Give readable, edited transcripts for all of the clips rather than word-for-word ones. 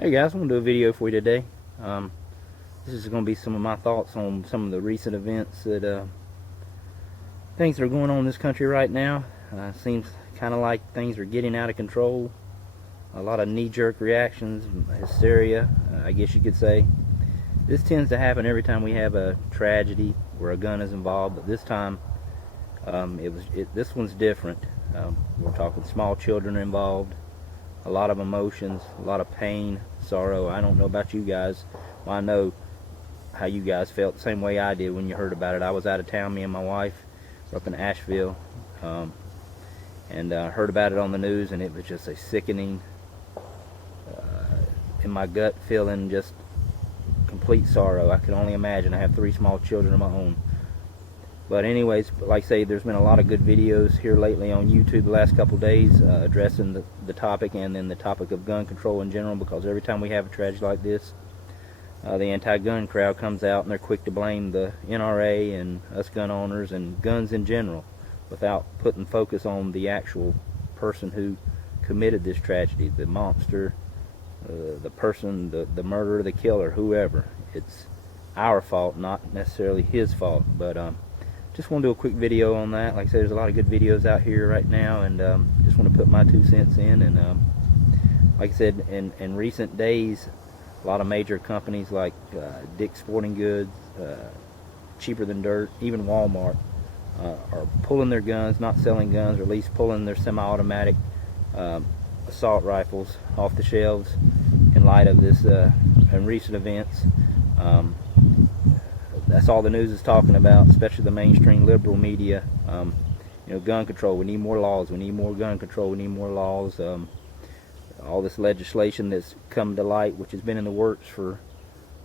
Hey guys, I'm going to do a video for you today. This is going to be some of my thoughts on some of the recent events that things that are going on in this country right now. Seems kind of like things are getting out of control. A lot of knee-jerk reactions, hysteria, I guess you could say. This tends to happen every time we have a tragedy where a gun is involved, but this time this one's different. We're talking small children are involved. A lot of emotions, a lot of pain, sorrow. I don't know about you guys. Well, I know how you guys felt the same way I did when you heard about it. I was out of town, me and my wife were up in Asheville, and heard about it on the news, and it was just a sickening, in my gut feeling, just complete sorrow. I can only imagine. I have 3 small children of my own. But anyways, like I say, there's been a lot of good videos here lately on YouTube the last couple days addressing the topic, and then the topic of gun control in general, because every time we have a tragedy like this, the anti-gun crowd comes out and they're quick to blame the NRA and us gun owners and guns in general, without putting focus on the actual person who committed this tragedy, the monster, the person, the murderer, the killer, whoever. It's our fault, not necessarily his fault. But just want to do a quick video on that. Like I said, there's a lot of good videos out here right now, and just want to put my 2 cents in. And like I said, in recent days, a lot of major companies like Dick's Sporting Goods, Cheaper Than Dirt, even Walmart, are pulling their guns, not selling guns, or at least pulling their semi-automatic assault rifles off the shelves in light of this and recent events. That's all the news is talking about, especially the mainstream liberal media. You know, gun control. We need more laws. We need more gun control. We need more laws. All this legislation that's come to light, which has been in the works for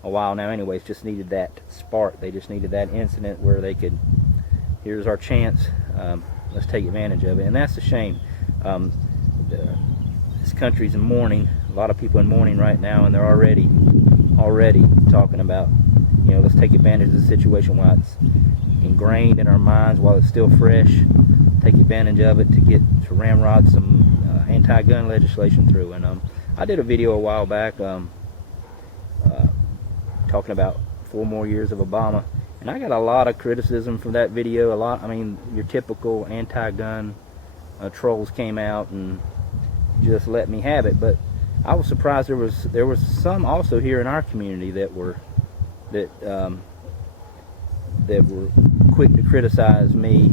a while now anyways, just needed that spark. They just needed that incident where they could, here's our chance, let's take advantage of it. And that's a shame. This country's in mourning. A lot of people in mourning right now, and they're already talking about, you know, let's take advantage of the situation while it's ingrained in our minds, while it's still fresh. Take advantage of it to ramrod some anti-gun legislation through. And I did a video a while back talking about 4 more years of Obama, and I got a lot of criticism from that video. I mean, your typical anti-gun trolls came out and just let me have it. But I was surprised there was some also here in our community that were quick to criticize me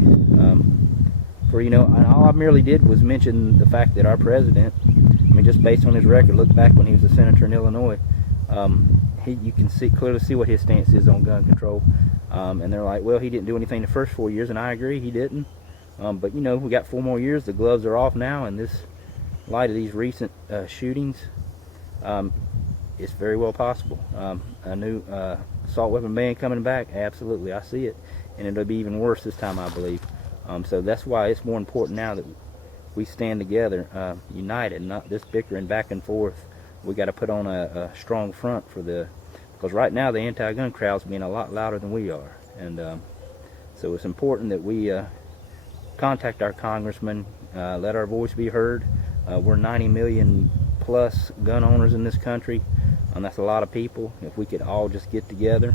for, you know, and all I merely did was mention the fact that our president, I mean, just based on his record, look back when he was a senator in Illinois, you can clearly see what his stance is on gun control. And they're like, well, he didn't do anything the first 4 years, and I agree, he didn't. But you know, we got 4 more years. The gloves are off now, and this, in light of these recent shootings, it's very well possible. A new assault weapon ban coming back, absolutely, I see it, and it'll be even worse this time, I believe. So that's why it's more important now that we stand together, united, not this bickering back and forth. We got to put on a strong front because right now the anti-gun crowd's being a lot louder than we are, and so it's important that we contact our congressmen, let our voice be heard. We're 90 million plus gun owners in this country, and that's a lot of people. If we could all just get together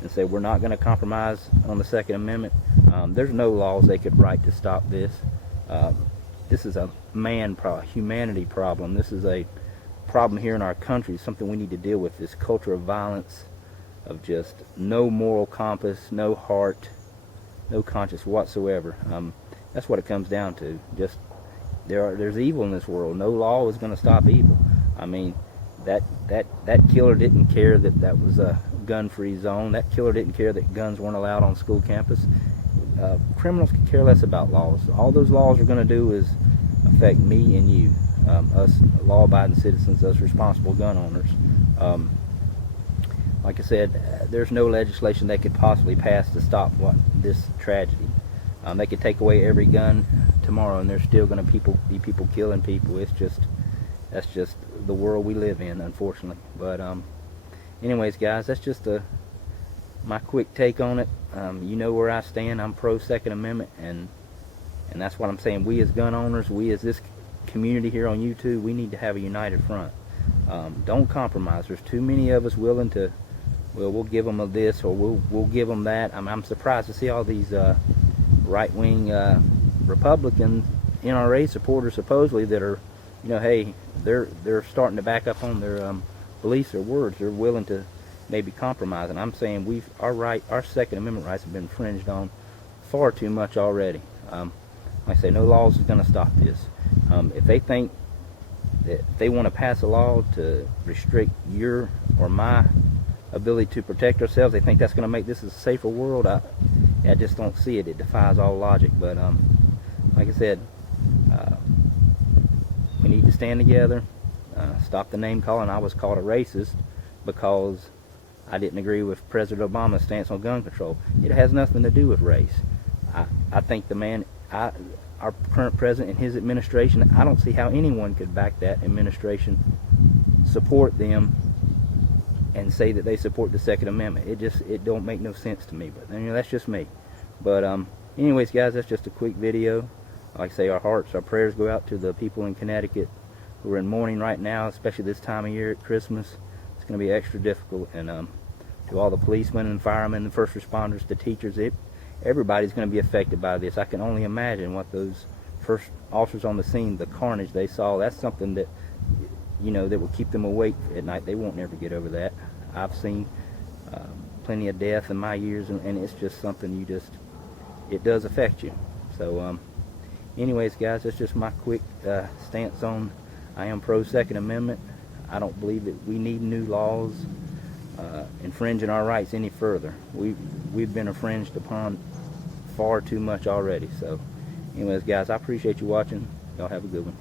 and say we're not going to compromise on the Second Amendment, there's no laws they could write to stop this. This is a humanity problem. This is a problem here in our country, something we need to deal with, this culture of violence, of just no moral compass, no heart, no conscience whatsoever. That's what it comes down to. Just there's evil in this world. No law is going to stop evil. I mean, that killer didn't care that was a gun-free zone. That killer didn't care that guns weren't allowed on school campus. Criminals could care less about laws. All those laws are going to do is affect me and you, us law-abiding citizens, us responsible gun owners. Like I said, there's no legislation they could possibly pass to stop this tragedy. They could take away every gun tomorrow, and there's still going to be people killing people. That's just the world we live in, unfortunately. But anyways, guys, that's just my quick take on it. You know where I stand. I'm pro Second Amendment, and that's what I'm saying. We as gun owners, we as this community here on YouTube, we need to have a united front. Don't compromise. There's too many of us willing to, well, we'll give them this, or we'll give them that. I'm surprised to see all these right-wing Republican NRA supporters supposedly that are, you know, hey, they're starting to back up on their beliefs or words. They're willing to maybe compromise. And I'm saying our Second Amendment rights have been infringed on far too much already. Like I say, no laws is going to stop this. If they think that they want to pass a law to restrict your or my ability to protect ourselves, they think that's going to make this a safer world. I just don't see it. It defies all logic. But like I said, we need to stand together, stop the name calling. I was called a racist because I didn't agree with President Obama's stance on gun control. It has nothing to do with race. I think the man, our current president and his administration, I don't see how anyone could back that administration, support them, and say that they support the Second Amendment. It don't make no sense to me. But you know, that's just me. But anyways, guys, that's just a quick video. Like I say, our hearts, our prayers go out to the people in Connecticut who are in mourning right now, especially this time of year at Christmas. It's going to be extra difficult. And to all the policemen and firemen, the first responders, the teachers, everybody's going to be affected by this. I can only imagine what those first officers on the scene, the carnage they saw. That's something that, you know, that will keep them awake at night. They won't never get over that. I've seen plenty of death in my years, and it's just something it does affect you. So anyways, guys, that's just my quick stance on, I am pro Second Amendment. I don't believe that we need new laws infringing our rights any further. We've been infringed upon far too much already. So anyways, guys, I appreciate you watching. Y'all have a good one.